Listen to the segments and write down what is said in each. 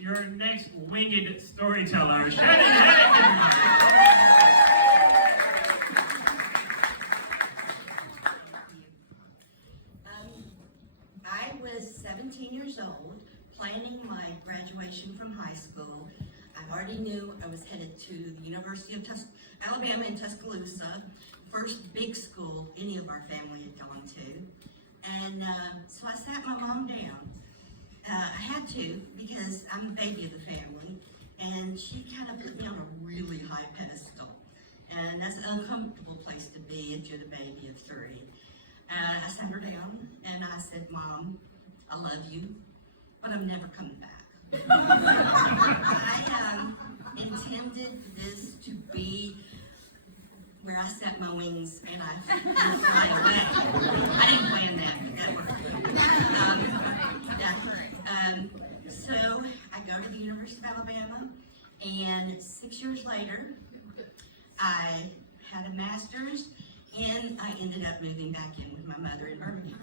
your next winged storyteller. Shannon Hennig, I was 17 years old, planning my graduation from high school. I already knew I was headed to the University of Alabama in Tuscaloosa, first big school any of our family had gone to. And so I sat my mom down. I had to because I'm the baby of the family, and she kind of put me on a really high pedestal. And that's an uncomfortable place to be if you're the baby of three. I sat her down and I said, Mom, I love you, but I'm never coming back. I intended this to be where I set my wings and I fly away. I didn't plan that, but that worked. So I go to the University of Alabama, and 6 years later, I had a master's, and I ended up moving back in with my mother in Birmingham.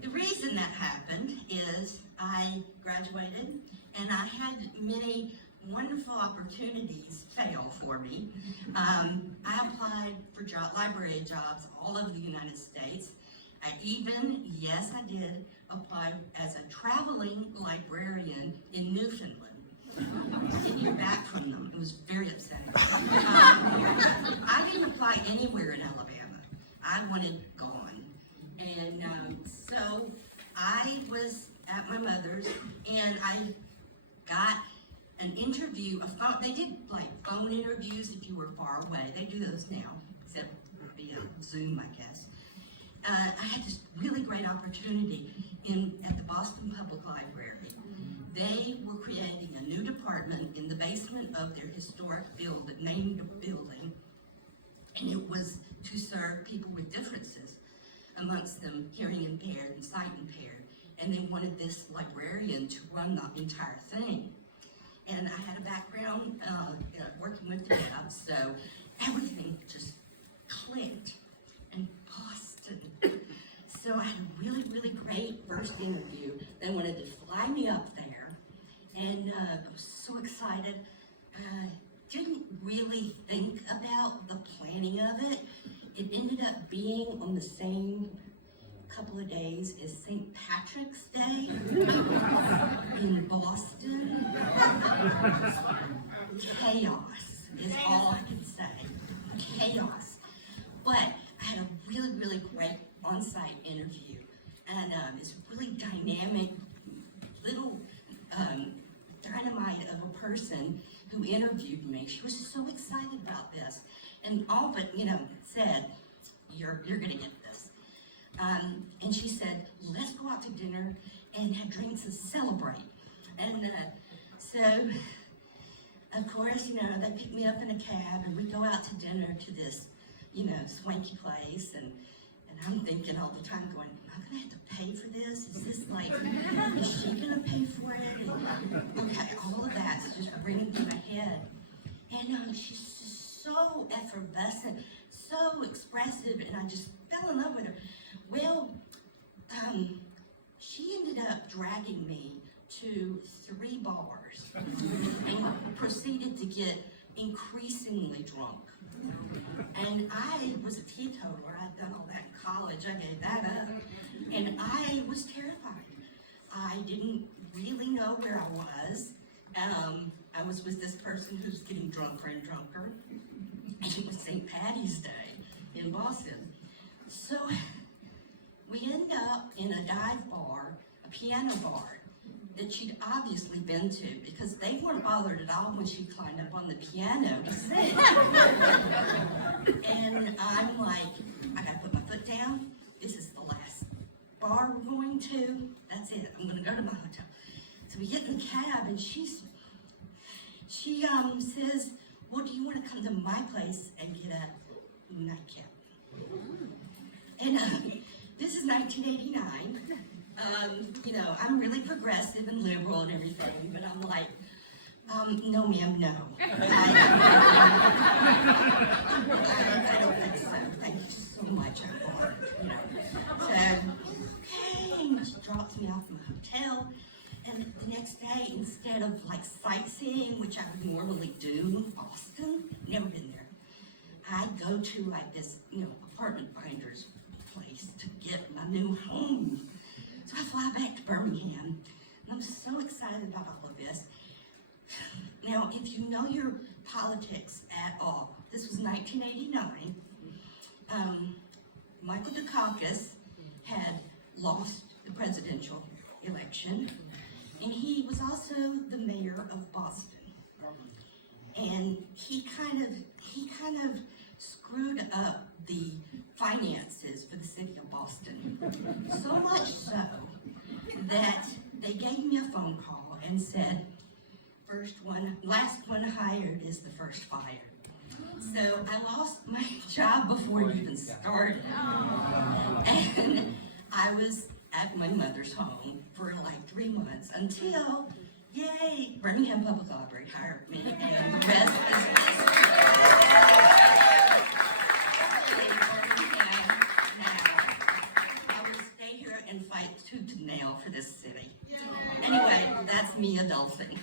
The reason that happened is I graduated, and I had many wonderful opportunities fail for me. I applied for library jobs all over the United States. I even, yes I did, apply as a traveling librarian in Newfoundland. Didn't hear back from them. It was very upsetting. I didn't apply anywhere in Alabama. I wanted gone. And so I was at my mother's, and I got an interview. They did like phone interviews if you were far away. They do those now, except via Zoom, I guess. I had this really great opportunity at the Boston Public Library. They were creating a new department in the basement of their historic named building, and it was to serve people with differences, amongst them hearing impaired and sight impaired, and they wanted this librarian to run the entire thing. And I had a background working with the web, so everything just clicked. And Boston. So I had a really, really great first interview. They wanted to fly me up there, and I was so excited. Didn't really think about the planning of it. It ended up being on the same couple of days as St. Patrick's Day in Boston. Chaos is all I can say. Chaos. But I had a really, really great on-site interview, and this really dynamic little dynamite of a person who interviewed me. She was so excited about this, and all but said, "You're gonna get this." And she said, "Let's go out to dinner and have drinks and celebrate." And so, of course, they pick me up in a cab, and we go out to dinner to this swanky place, and I'm thinking all the time going, am I gonna have to pay for this? Is this like, is she gonna pay for it? And, okay, all of that's just ringing through my head. And she's just so effervescent, so expressive, and I just fell in love with her. Well, she ended up dragging me to 3 bars and proceeded to get increasingly drunk. And I was a teetotaler. I'd done all that in college. I gave that up. And I was terrified. I didn't really know where I was. I was with this person who was getting drunker and drunker. And it was St. Patty's Day in Boston. So we end up in a dive bar, a piano bar, that she'd obviously been to, because they weren't bothered at all when she climbed up on the piano to sing. And I'm like, I gotta put my foot down. This is the last bar we're going to. That's it. I'm gonna go to my hotel. So we get in the cab, and she says, "Well, do you want to come to my place and get a nightcap?" And this is 1989. I'm really progressive and liberal and everything, but I'm like, no ma'am, no. I don't think so. Thank you so much. So, okay, and she drops me off in the hotel, and the next day instead of like sightseeing, which I would normally do, Boston, never been there, I'd go to like this, apartment finder's place to get my new home. So I fly back to Birmingham, and I'm so excited about all of this. Now, if you know your politics at all, this was 1989. Michael Dukakis had lost the presidential election, and he was also the mayor of Boston. And he kind of screwed up the finances for the city of Boston. So much so that they gave me a phone call and said, last one hired is the first fired. So I lost my job before it even started. And I was at my mother's home for like 3 months until, yay, Birmingham Public Library hired me, and the rest is history. I will stay here and fight tooth and nail for this city. Anyway, that's me adulting.